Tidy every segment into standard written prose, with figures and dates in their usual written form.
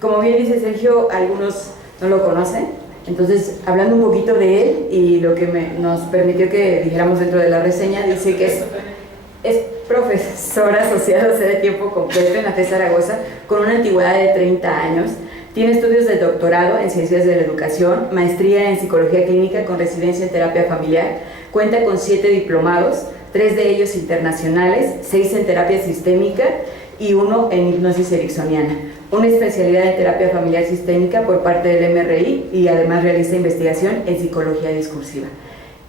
Como bien dice Sergio, algunos no lo conocen, entonces hablando un poquito de él y lo que nos permitió que dijéramos dentro de la reseña, dice que es profesora asociada de tiempo completo en la FES Zaragoza con una antigüedad de 30 años. Tiene estudios de doctorado en Ciencias de la Educación, maestría en Psicología Clínica con residencia en Terapia Familiar, cuenta con 7 diplomados, 3 de ellos internacionales, 6 en Terapia Sistémica y 1 en Hipnosis Ericksoniana. Una especialidad en Terapia Familiar Sistémica por parte del MRI y además realiza investigación en Psicología Discursiva.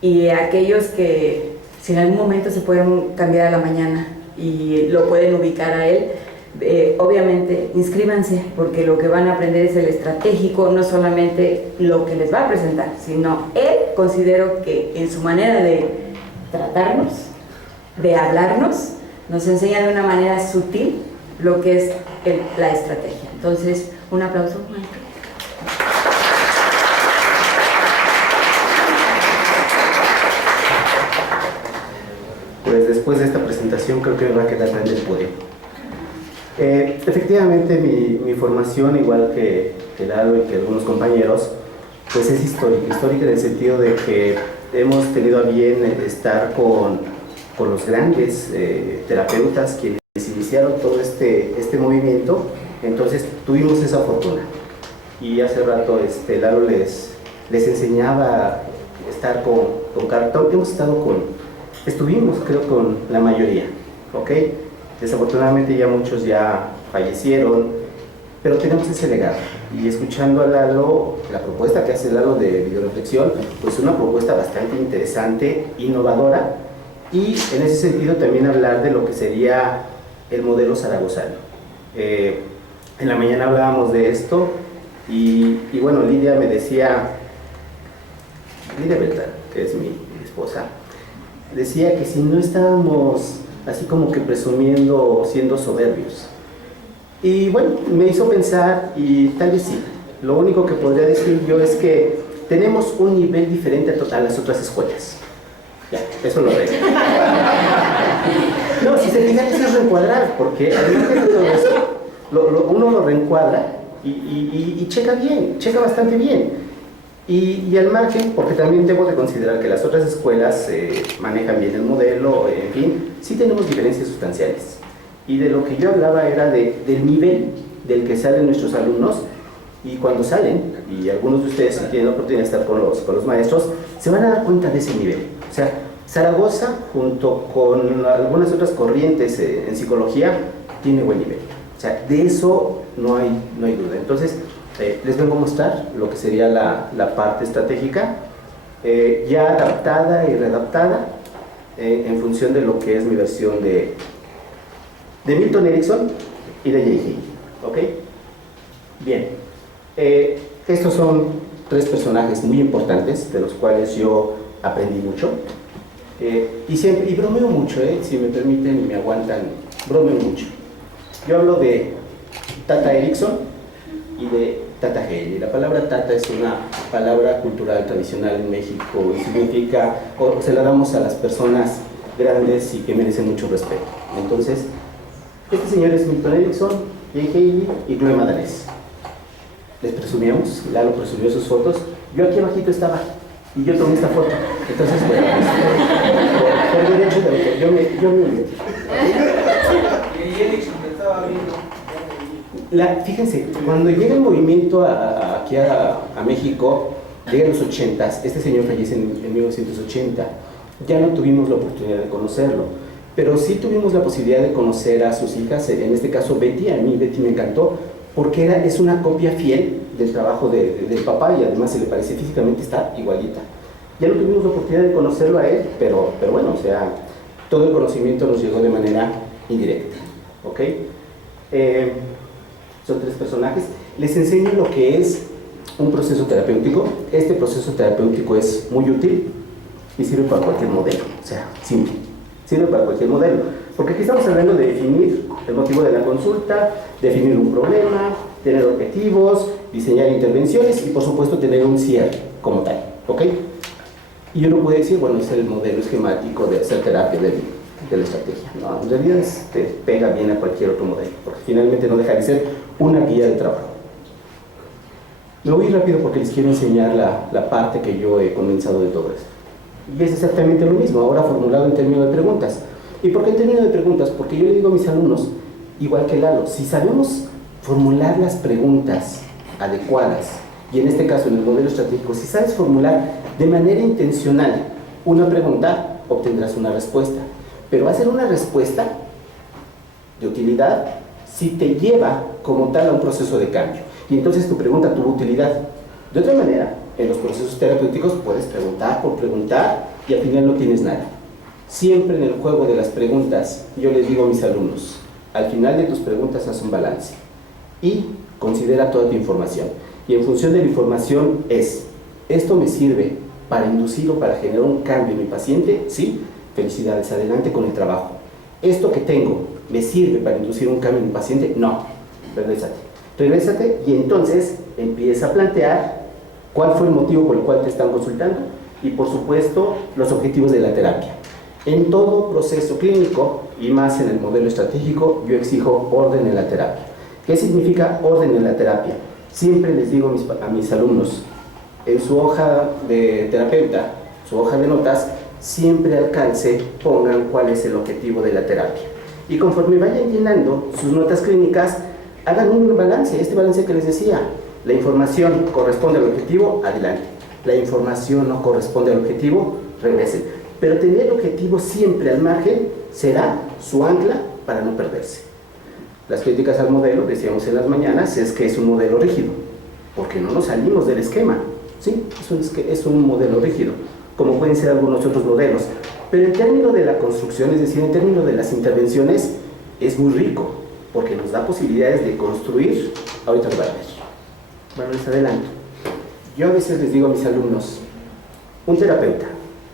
Y aquellos que si en algún momento se pueden cambiar a la mañana y lo pueden ubicar a él, obviamente inscríbanse, porque lo que van a aprender es el estratégico, no solamente lo que les va a presentar, sino él considero que en su manera de tratarnos, de hablarnos, nos enseña de una manera sutil lo que es la estrategia. Entonces, un aplauso, maestro. Pues después de esta presentación creo que me va a quedar grande el podio. Efectivamente mi formación, igual que Lalo y que algunos compañeros, pues es histórica en el sentido de que hemos tenido a bien estar con los grandes terapeutas quienes iniciaron todo este movimiento. Entonces tuvimos esa fortuna y hace rato Lalo les enseñaba a estar con cartón. Estuvimos creo con la mayoría, ¿ok? Desafortunadamente ya muchos ya fallecieron, pero tenemos ese legado. Y escuchando a Lalo, la propuesta que hace Lalo de videoreflexión, pues es una propuesta bastante interesante, innovadora, y en ese sentido también hablar de lo que sería el modelo zaragozano. En la mañana hablábamos de esto, y bueno, Lidia me decía, Lidia Beltrán, que es mi esposa, decía que si no estábamos así como que presumiendo, siendo soberbios. Y bueno, me hizo pensar, y tal vez sí. Lo único que podría decir yo es que tenemos un nivel diferente a las otras escuelas. Ya, eso lo veo. No, si se fijan, eso es reencuadrar, porque además de todo eso, uno lo reencuadra y checa bien, checa bastante bien. Y al margen, porque también debo de considerar que las otras escuelas manejan bien el modelo, en fin, sí tenemos diferencias sustanciales. Y de lo que yo hablaba era del nivel del que salen nuestros alumnos, y cuando salen, y algunos de ustedes si tienen la oportunidad de estar con los maestros, se van a dar cuenta de ese nivel. O sea, Zaragoza, junto con algunas otras corrientes en psicología, tiene buen nivel. O sea, de eso no hay duda. Entonces, les vengo a mostrar lo que sería la parte estratégica, ya adaptada y readaptada en función de lo que es mi versión de Milton Erickson y de Jay Haley. ¿Ok? Bien. Estos son 3 personajes muy importantes de los cuales yo aprendí mucho. Y bromeo mucho, si me permiten y me aguantan, bromeo mucho. Yo hablo de Tata Erickson y de Tata Haley. La palabra Tata es una palabra cultural tradicional en México y significa, o se la damos a las personas grandes y que merecen mucho respeto. Entonces, este señor es Milton Erickson, Jay Haley y Chloe Madales. Les presumíamos, Lalo presumió sus fotos. Yo aquí abajito estaba y yo tomé esta foto. Entonces, bueno, por derecho de autor, yo me metí. Y Erickson me estaba viendo. Fíjense, cuando llega el movimiento aquí a México, llega en los 80s, este señor fallece en 1980, ya no tuvimos la oportunidad de conocerlo, pero sí tuvimos la posibilidad de conocer a sus hijas, en este caso Betty. A mí Betty me encantó, porque es una copia fiel del trabajo del papá, y además se le parece físicamente, está igualita. Ya no tuvimos la oportunidad de conocerlo a él, pero bueno, o sea, todo el conocimiento nos llegó de manera indirecta, ¿ok? Son 3 personajes. Les enseño lo que es un proceso terapéutico. Este proceso terapéutico es muy útil y sirve para cualquier modelo, o sea, simple. Sirve para cualquier modelo, porque aquí estamos hablando de definir el motivo de la consulta, definir un problema, tener objetivos, diseñar intervenciones y por supuesto tener un cierre como tal, ¿ok? Y uno puede decir, bueno, es el modelo esquemático de hacer terapia de la estrategia. No, en realidad te pega bien a cualquier otro modelo, porque finalmente no deja de ser una guía de trabajo. Me voy rápido porque les quiero enseñar la parte que yo he comenzado de todo esto. Y es exactamente lo mismo, ahora formulado en términos de preguntas. ¿Y por qué en términos de preguntas? Porque yo le digo a mis alumnos, igual que Lalo, si sabemos formular las preguntas adecuadas, y en este caso en el modelo estratégico, si sabes formular de manera intencional una pregunta, obtendrás una respuesta. Pero va a ser una respuesta de utilidad si te lleva como tal a un proceso de cambio. Y entonces tu pregunta tuvo utilidad. De otra manera, en los procesos terapéuticos puedes preguntar por preguntar y al final no tienes nada. Siempre en el juego de las preguntas, yo les digo a mis alumnos, al final de tus preguntas haz un balance y considera toda tu información. Y en función de la información es, ¿esto me sirve para inducir o para generar un cambio en mi paciente? Sí, felicidades, adelante con el trabajo. ¿Esto que tengo me sirve para inducir un cambio en mi paciente? No, regrésate y entonces empieza a plantear cuál fue el motivo por el cual te están consultando y por supuesto los objetivos de la terapia. En todo proceso clínico y más en el modelo estratégico yo exijo orden en la terapia. ¿Qué significa orden en la terapia? Siempre les digo a mis alumnos, en su hoja de terapeuta, su hoja de notas, siempre al calce pongan cuál es el objetivo de la terapia. Y conforme vayan llenando sus notas clínicas, hagan un balance, este balance que les decía. La información corresponde al objetivo, adelante. La información no corresponde al objetivo, regresen. Pero tener el objetivo siempre al margen será su ancla para no perderse. Las críticas al modelo, decíamos en las mañanas, es que es un modelo rígido, porque no nos salimos del esquema. Sí, es un modelo rígido, como pueden ser algunos otros modelos. Pero en términos de la construcción, es decir, en términos de las intervenciones, es muy rico, porque nos da posibilidades de construir. Ahorita lo van a ver. Bueno, les adelanto. Yo a veces les digo a mis alumnos, un terapeuta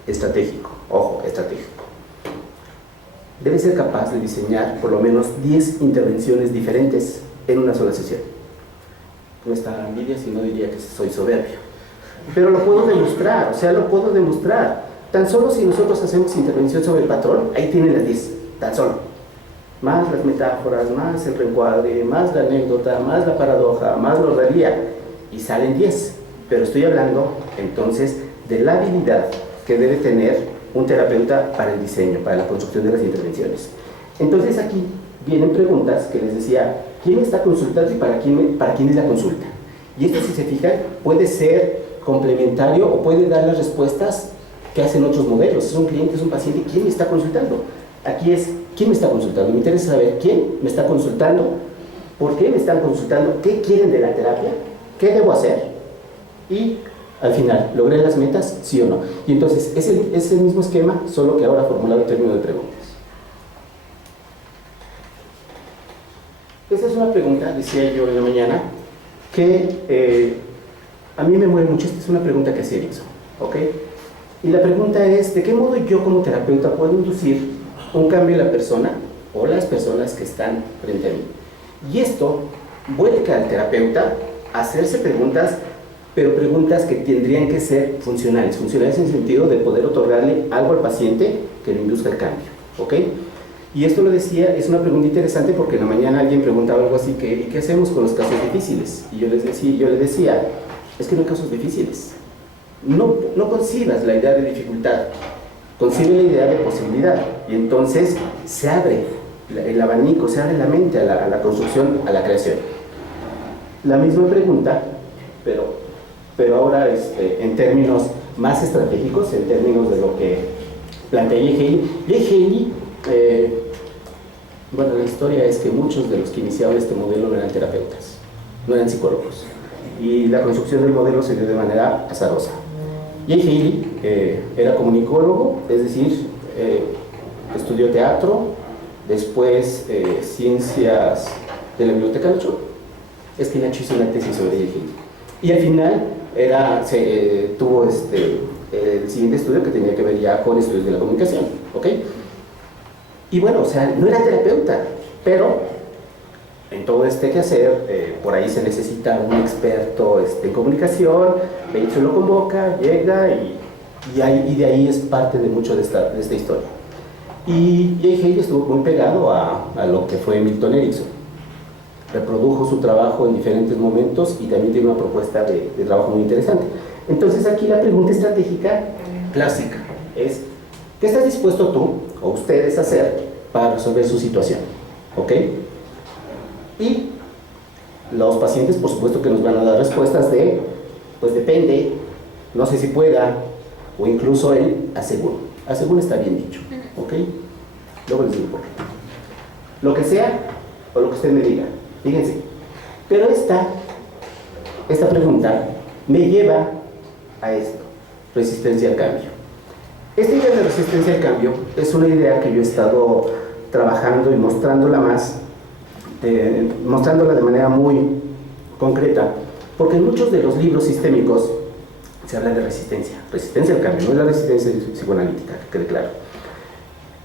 estratégico, ojo, estratégico, debe ser capaz de diseñar por lo menos 10 intervenciones diferentes en una sola sesión. No está envidia, si no diría que soy soberbio. Pero lo puedo demostrar, lo puedo demostrar. Tan solo si nosotros hacemos intervención sobre el patrón, ahí tienen las 10, tan solo. Más las metáforas, más el reencuadre, más la anécdota, más la paradoja, más la oralía, y salen 10. Pero estoy hablando entonces de la habilidad que debe tener un terapeuta para el diseño, para la construcción de las intervenciones. Entonces aquí vienen preguntas que les decía, ¿quién está consultando y para quién es la consulta? Y esto, si se fijan, puede ser complementario o puede dar las respuestas que hacen otros modelos. Es un cliente, es un paciente, ¿quién me está consultando? Aquí es, ¿quién me está consultando? Me interesa saber quién me está consultando, por qué me están consultando, qué quieren de la terapia, qué debo hacer y al final, ¿logré las metas? ¿Sí o no? Y entonces, es el mismo esquema, solo que ahora formulado en términos de preguntas. Esta es una pregunta, decía yo en la mañana, que a mí me mueve mucho. Esta es una pregunta que hacía Erickson, ¿ok? Y la pregunta es, ¿de qué modo yo como terapeuta puedo inducir un cambio en la persona o las personas que están frente a mí? Y esto vuelca al terapeuta a hacerse preguntas, pero preguntas que tendrían que ser funcionales en el sentido de poder otorgarle algo al paciente que le induzca el cambio, ¿ok? Y esto lo decía, es una pregunta interesante porque en la mañana alguien preguntaba algo así, ¿y qué hacemos con los casos difíciles? Y yo le decía, es que no hay casos difíciles. No concibas la idea de dificultad, concibe la idea de posibilidad, y entonces se abre el abanico, se abre la mente a la construcción, a la creación. La misma pregunta, pero ahora en términos más estratégicos, en términos de lo que plantea Jay Haley. Bueno, la historia es que muchos de los que iniciaron este modelo no eran terapeutas, no eran psicólogos, y la construcción del modelo se dio de manera azarosa. Jay Haley era comunicólogo, es decir, estudió teatro, después ciencias de la Biblioteca Nacho. Es que Nacho hizo una tesis sobre Jay Haley. Y al final tuvo el siguiente estudio que tenía que ver ya con estudios de la comunicación, ¿ok? Y bueno, no era terapeuta, pero en todo este quehacer, por ahí se necesita un experto en comunicación, se lo convoca, llega y de ahí es parte de mucho de esta historia. Y J. Haley estuvo muy pegado a lo que fue Milton Erickson. Reprodujo su trabajo en diferentes momentos y también tiene una propuesta de trabajo muy interesante. Entonces aquí la pregunta estratégica clásica es: ¿qué estás dispuesto tú o ustedes a hacer para resolver su situación? ¿Ok? Y los pacientes, por supuesto, que nos van a dar respuestas de, pues depende, no sé si pueda, o incluso el aseguro. Aseguro está bien dicho, ¿ok? Luego les digo por qué. Lo que sea, o lo que usted me diga, fíjense. Pero esta pregunta me lleva a esto: resistencia al cambio. Esta idea de resistencia al cambio es una idea que yo he estado trabajando y mostrándola de manera muy concreta, porque en muchos de los libros sistémicos se habla de resistencia al cambio, no es la resistencia psicoanalítica, que quede claro.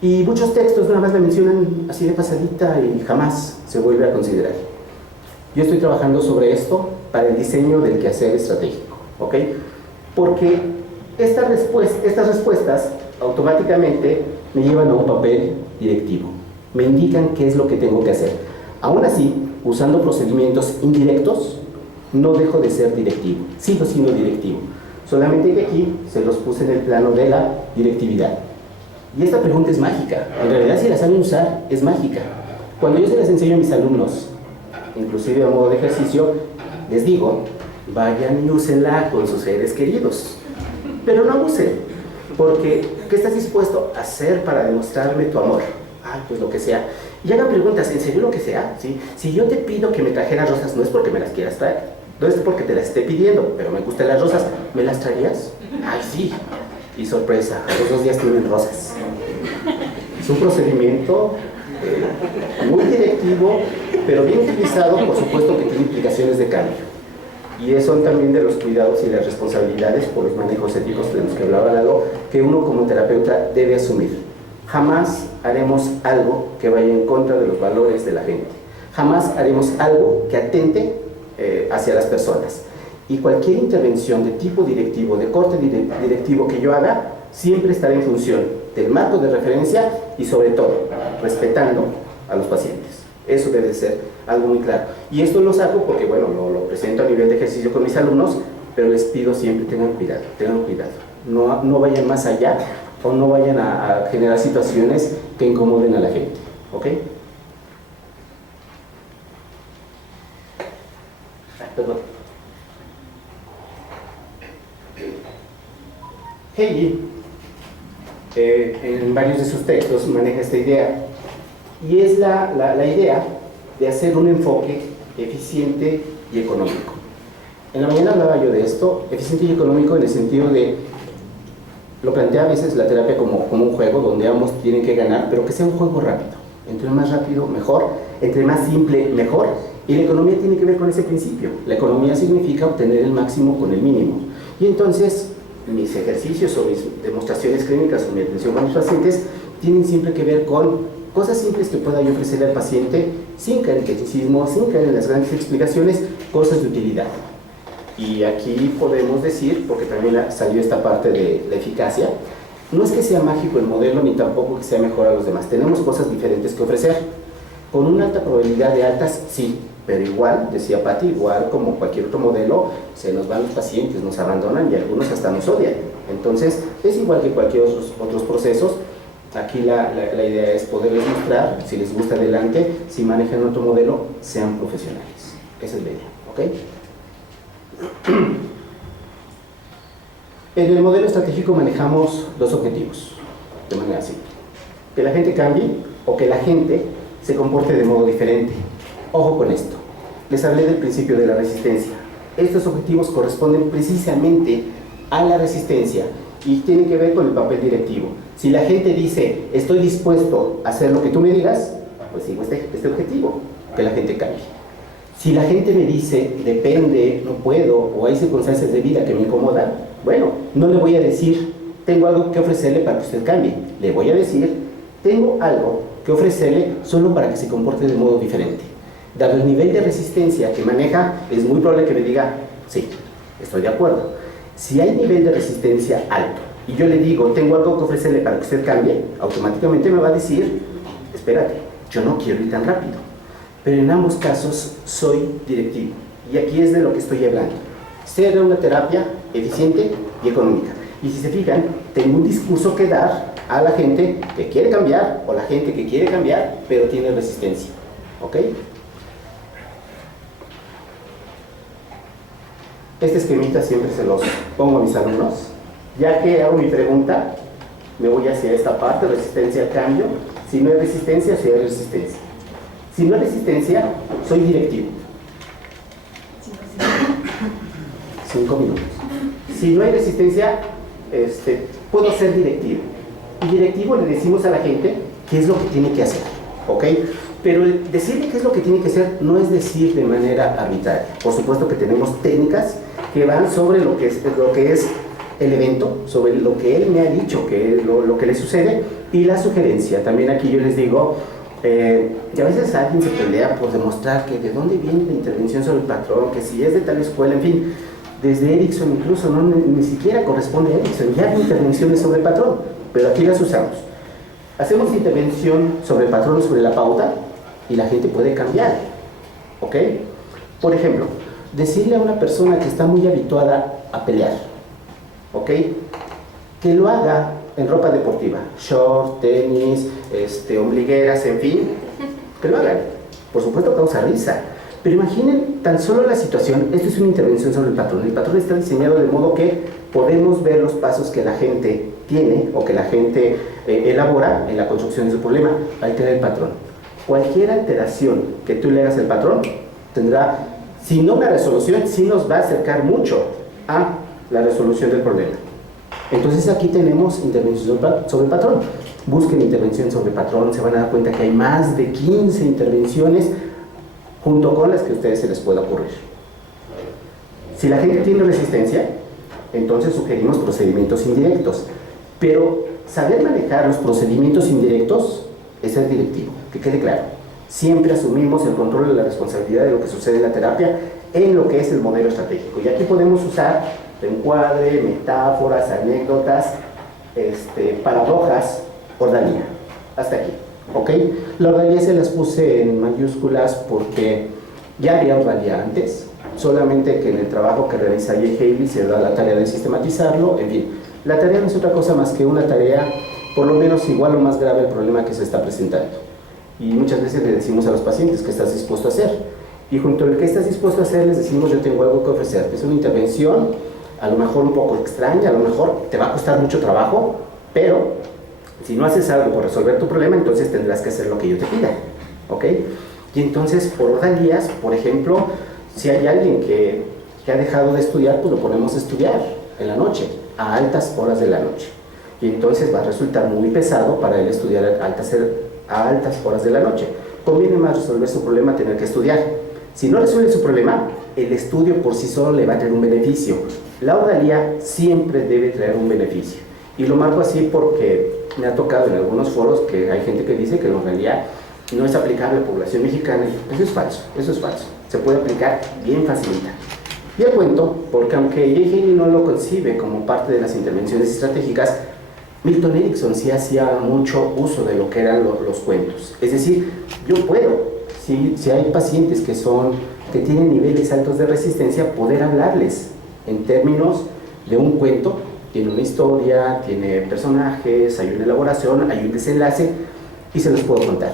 Y muchos textos nada más la mencionan así de pasadita y jamás se vuelve a considerar. Yo estoy trabajando sobre esto para el diseño del quehacer estratégico, ¿ok? Porque estas respuestas automáticamente me llevan a un papel directivo, me indican qué es lo que tengo que hacer. Aún así, usando procedimientos indirectos, no dejo de ser directivo, sigo siendo directivo, solamente que aquí se los puse en el plano de la directividad. Y esta pregunta es mágica, en realidad si la saben usar, es mágica. Cuando yo se las enseño a mis alumnos, inclusive a modo de ejercicio, les digo: vayan y úsenla con sus seres queridos, pero no abusen, porque ¿qué estás dispuesto a hacer para demostrarme tu amor? Pues lo que sea. Y hagan preguntas: ¿en serio lo que sea? ¿Sí? Si yo te pido que me trajeras rosas, no es porque me las quieras traer, no es porque te las esté pidiendo, pero me gustan las rosas, ¿me las traerías? ¡Ay, sí! Y sorpresa, a los 2 días tienen rosas. Es un procedimiento muy directivo, pero bien utilizado, por supuesto que tiene implicaciones de cambio. Y son también de los cuidados y las responsabilidades por los manejos éticos de los que hablaba Lalo, que uno como terapeuta debe asumir. Jamás haremos algo que vaya en contra de los valores de la gente. Jamás haremos algo que atente hacia las personas. Y cualquier intervención de tipo directivo, de corte directivo que yo haga, siempre estará en función del marco de referencia y sobre todo respetando a los pacientes. Eso debe ser algo muy claro. Y esto lo saco porque, bueno, lo presento a nivel de ejercicio con mis alumnos, pero les pido siempre tengan cuidado. No vayan más allá o no vayan a generar situaciones que incomoden a la gente, ¿ok? Perdón. Haley, en varios de sus textos, maneja esta idea, y es la idea de hacer un enfoque eficiente y económico. En la mañana hablaba yo de esto, eficiente y económico en el sentido de, lo plantea a veces la terapia como un juego donde ambos tienen que ganar, pero que sea un juego rápido. Entre más rápido, mejor. Entre más simple, mejor. Y la economía tiene que ver con ese principio. La economía significa obtener el máximo con el mínimo. Y entonces, mis ejercicios o mis demostraciones clínicas o mi atención con mis pacientes tienen siempre que ver con cosas simples que pueda yo ofrecerle al paciente sin caer en tecnicismo, sin caer en las grandes explicaciones, cosas de utilidad. Y aquí podemos decir, porque también salió esta parte de la eficacia, no es que sea mágico el modelo ni tampoco que sea mejor a los demás. Tenemos cosas diferentes que ofrecer. Con una alta probabilidad de altas, sí, pero igual, decía Patti, igual como cualquier otro modelo, se nos van los pacientes, nos abandonan y algunos hasta nos odian. Entonces, es igual que cualquier otros procesos. Aquí la idea es poderles mostrar, si les gusta adelante, si manejan otro modelo, sean profesionales. Esa es la idea, ¿ok? En el modelo estratégico manejamos 2 objetivos, de manera simple: que la gente cambie o que la gente se comporte de modo diferente. Ojo con esto, les hablé del principio de la resistencia. Estos objetivos corresponden precisamente a la resistencia y tienen que ver con el papel directivo. Si la gente dice, estoy dispuesto a hacer lo que tú me digas, pues sigo este objetivo, que la gente cambie. Si la gente me dice, depende, no puedo, o hay circunstancias de vida que me incomodan, bueno, no le voy a decir, tengo algo que ofrecerle para que usted cambie. Le voy a decir, tengo algo que ofrecerle solo para que se comporte de modo diferente. Dado el nivel de resistencia que maneja, es muy probable que me diga, sí, estoy de acuerdo. Si hay nivel de resistencia alto y yo le digo, tengo algo que ofrecerle para que usted cambie, automáticamente me va a decir, espérate, yo no quiero ir tan rápido. Pero en ambos casos soy directivo. Y aquí es de lo que estoy hablando. Ser una terapia eficiente y económica. Y si se fijan, tengo un discurso que dar a la gente que quiere cambiar o la gente que quiere cambiar, pero tiene resistencia. ¿Ok? Este esquemita siempre se los pongo a mis alumnos. Ya que hago mi pregunta, me voy hacia esta parte, resistencia al cambio. Si no hay resistencia, sí hay resistencia. Si no hay resistencia, soy directivo. 5 minutos. Si no hay resistencia, puedo ser directivo. Y directivo le decimos a la gente qué es lo que tiene que hacer, ¿ok? Pero decirle qué es lo que tiene que hacer no es decir de manera arbitraria. Por supuesto que tenemos técnicas que van sobre lo que es el evento, sobre lo que él me ha dicho, que es lo que le sucede, y la sugerencia. También aquí yo les digo, y a veces alguien se pelea por demostrar que de dónde viene la intervención sobre el patrón, que si es de tal escuela, en fin, desde Erickson incluso, ni siquiera corresponde a Erickson, ya hay intervenciones sobre el patrón, pero aquí las usamos. Hacemos intervención sobre el patrón, sobre la pauta, y la gente puede cambiar, ¿ok? Por ejemplo, decirle a una persona que está muy habituada a pelear, ¿ok? Que lo haga en ropa deportiva, short, tenis, ombligueras, en fin, que lo hagan. Por supuesto causa risa, pero imaginen tan solo la situación. Esto es una intervención sobre el patrón. El patrón está diseñado de modo que podemos ver los pasos que la gente tiene o que la gente elabora en la construcción de su problema. Ahí tiene el patrón. Cualquier alteración que tú le hagas al patrón tendrá, si no una resolución, sí nos va a acercar mucho a la resolución del problema. Entonces aquí tenemos intervención sobre el patrón. Busquen intervención sobre el patrón, se van a dar cuenta que hay más de 15 intervenciones junto con las que a ustedes se les pueda ocurrir. Si la gente tiene resistencia, entonces sugerimos procedimientos indirectos. Pero saber manejar los procedimientos indirectos es ser directivo, que quede claro. Siempre asumimos el control de la responsabilidad de lo que sucede en la terapia en lo que es el modelo estratégico. Y aquí podemos usar encuadre, metáforas, anécdotas, paradojas, ordalía. Hasta aquí, ¿ok? La ordalía se las puse en mayúsculas porque ya había ordalía antes, solamente que en el trabajo que realiza Jay Haley se da la tarea de sistematizarlo. En fin, la tarea no es otra cosa más que una tarea por lo menos igual o más grave al problema que se está presentando. Y muchas veces le decimos a los pacientes qué estás dispuesto a hacer. Y junto al que estás dispuesto a hacer les decimos, yo tengo algo que ofrecerte. Es una intervención a lo mejor un poco extraña, a lo mejor te va a costar mucho trabajo, pero si no haces algo por resolver tu problema, entonces tendrás que hacer lo que yo te pida, ¿ok? Y entonces, por ordalías, por ejemplo, si hay alguien que ha dejado de estudiar, pues lo ponemos a estudiar en la noche, a altas horas de la noche. Y entonces va a resultar muy pesado para él estudiar a altas horas de la noche. Conviene más resolver su problema tener que estudiar. Si no resuelve su problema, el estudio por sí solo le va a traer un beneficio. La ordalía siempre debe traer un beneficio. Y lo marco así porque me ha tocado en algunos foros que hay gente que dice que la ordalía no es aplicable a la población mexicana. Eso es falso, eso es falso. Se puede aplicar bien facilita. Y el cuento, porque aunque Jay Haley no lo concibe como parte de las intervenciones estratégicas, Milton Erickson sí hacía mucho uso de lo que eran los cuentos. Es decir, yo puedo, si hay pacientes que tienen niveles altos de resistencia, poder hablarles en términos de un cuento. Tiene una historia, tiene personajes, hay una elaboración, hay un desenlace y se los puedo contar.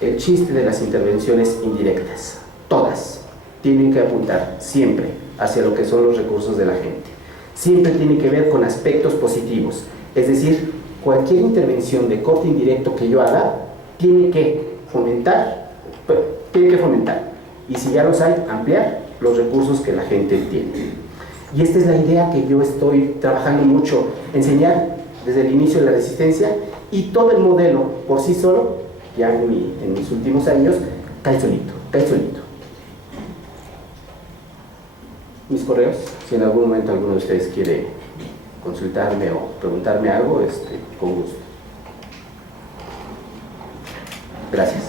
El chiste de las intervenciones indirectas, todas, tienen que apuntar siempre hacia lo que son los recursos de la gente. Siempre tiene que ver con aspectos positivos. Es decir, cualquier intervención de corte indirecto que yo haga tiene que fomentar, y si ya los hay, ampliar los recursos que la gente tiene. Y esta es la idea que yo estoy trabajando mucho, enseñar desde el inicio de la resistencia, y todo el modelo por sí solo, ya en mis últimos años, cae solito. Mis correos, si en algún momento alguno de ustedes quiere consultarme o preguntarme algo, con gusto. Gracias.